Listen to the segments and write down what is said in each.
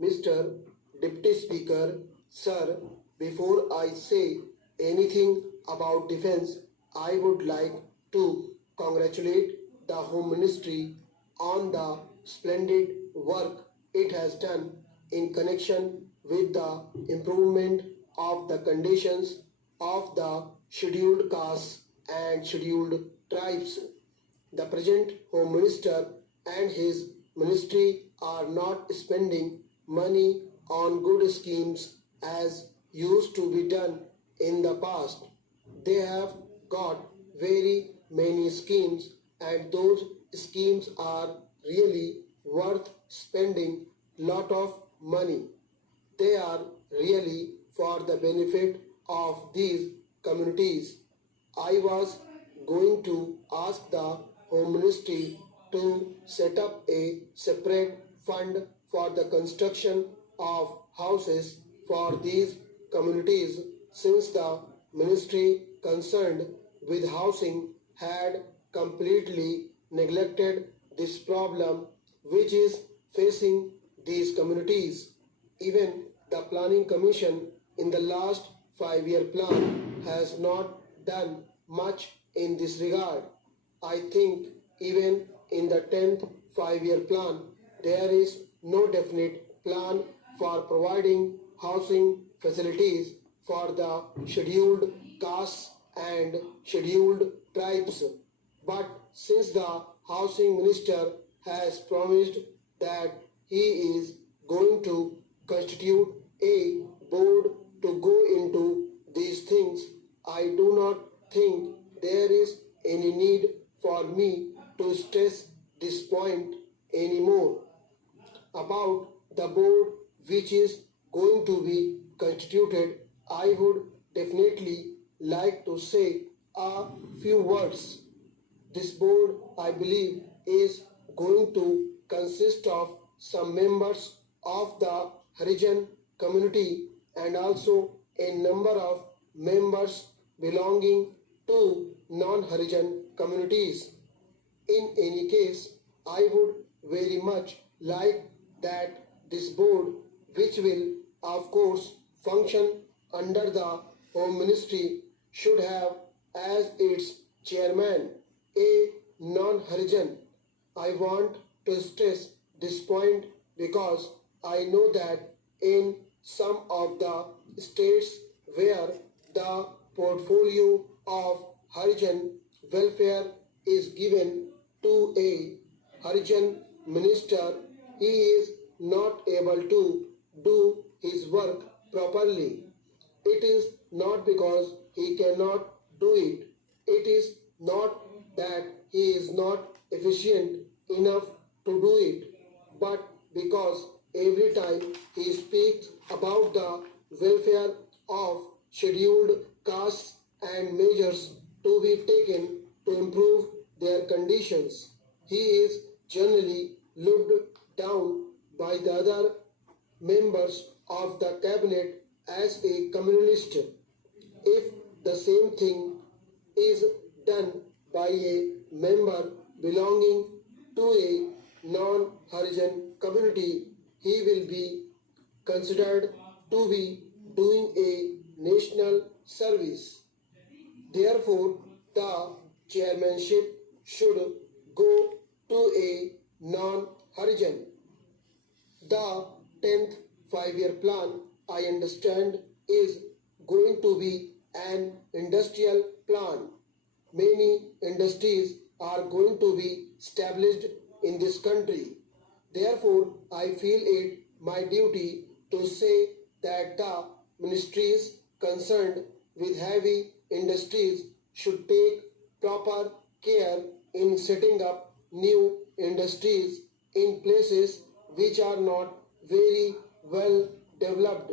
Mr. Deputy Speaker, sir, before I say anything about defense, I would like to congratulate the Home Ministry on the splendid work it has done in connection with the improvement of the conditions of the scheduled castes and scheduled tribes. The present Home Minister and his ministry are not spending money on good schemes as used to be done in the past. They have got very many schemes, and those schemes are really worth spending lot of money. They are really for the benefit of these communities. I was going to ask the Home Ministry to set up a separate fund for the construction of houses for these communities since the ministry concerned with housing had completely neglected this problem which is facing these communities. Even the Planning Commission in the last 5-year plan has not done much in this regard. I think even in the 10th 5-year plan, there is no definite plan for providing housing facilities for the scheduled castes and scheduled tribes. But since the housing minister has promised that he is going to constitute a board to go into these things, I do not think there is any need for me to stress this point anymore. About the board which is going to be constituted, I would definitely like to say a few words. This board, I believe, is going to consist of some members of the Harijan community and also a number of members belonging to non-Harijan communities. In any case, I would very much like that this board, which will of course function under the Home Ministry, should have as its chairman a non-Harijan. I want to stress this point because I know that in some of the states where the portfolio of Harijan welfare is given to a Harijan minister, he is not able to do his work properly. It is not because he cannot do it. It is not that he is not efficient enough to do it, but because every time he speaks about the welfare of scheduled castes and measures to be taken to improve their conditions, he is generally looked down by the other members of the cabinet as a communist. If the same thing is done by a member belonging to a non-Harijan community, he will be considered to be doing a national service. Therefore, the chairmanship should go to a non-Harijan. The 10th 5-year plan, I understand, is going to be an industrial plan. Many industries are going to be established in this country. Therefore, I feel it my duty to say that the ministries concerned with heavy industries should take proper care in setting up new industries in places which are not very well developed.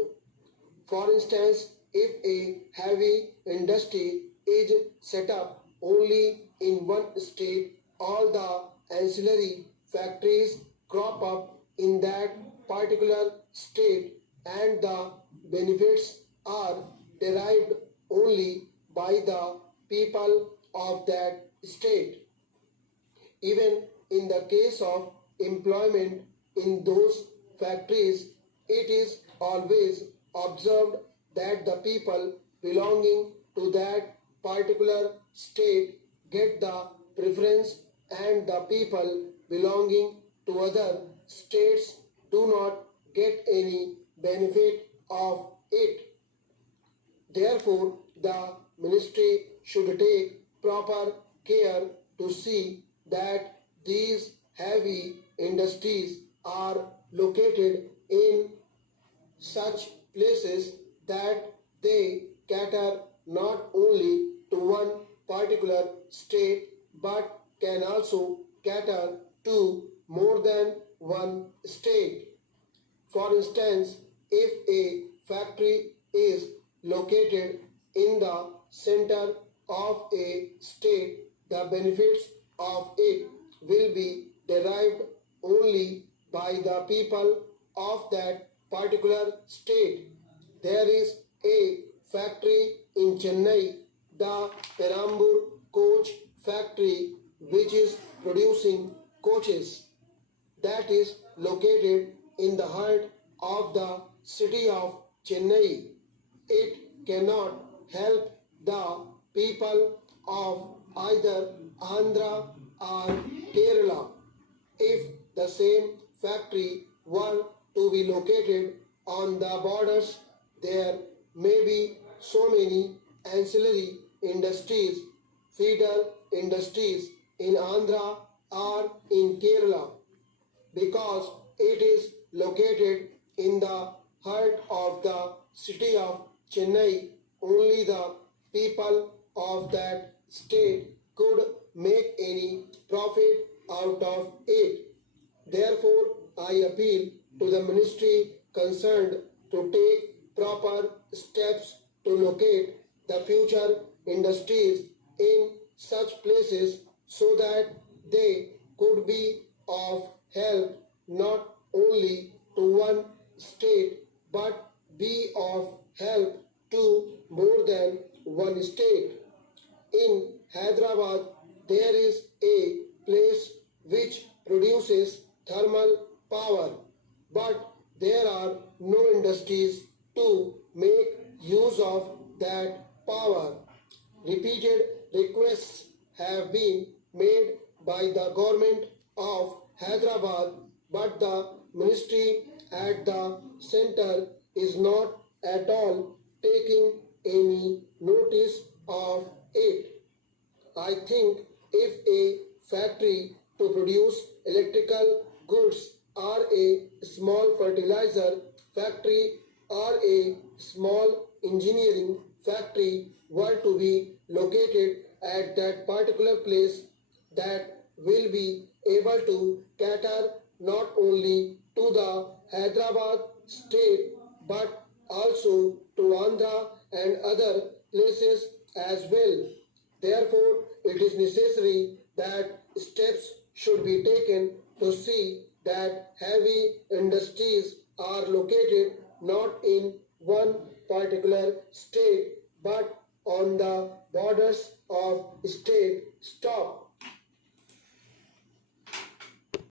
For instance, if a heavy industry is set up only in one state, all the ancillary factories crop up in that particular state and the benefits are derived only by the people of that state. Even in the case of employment in those factories, it is always observed that the people belonging to that particular state get the preference and the people belonging to other states do not get any benefit of it. Therefore, the ministry should take proper care to see that these heavy industries are located in such places that they cater not only to one particular state but can also cater to more than one state. For instance, if a factory is located in the center of a state, the benefits of it will be derived only by the people of that particular state. There is a factory in Chennai, the Perambur coach factory, which is producing coaches, that is located in the heart of the city of Chennai. It cannot help the people of either Andhra or Kerala. If the same factory were to be located on the borders, there may be so many ancillary industries, feeder industries in Andhra or in Kerala because it is located in the heart of the city of Chennai. Only the people of that state could make any profit out of it. Therefore, I appeal to the ministry concerned to take proper steps to locate the future industries in such places so that they could be of help not only to one state but be of help to more than one state. In Hyderabad, there is a place which produces thermal power, but there are no industries to make use of that power. Repeated requests have been made by the government of Hyderabad, but the ministry at the center is not at all taking any notice of it. I think if a factory to produce electrical goods or a small fertilizer factory or a small engineering factory were to be located at that particular place, that will be able to cater not only to the Hyderabad state but also to Andhra and other places as well. Therefore, it is necessary that steps should be taken to see that heavy industries are located not in one particular state but on the borders of state. Stop.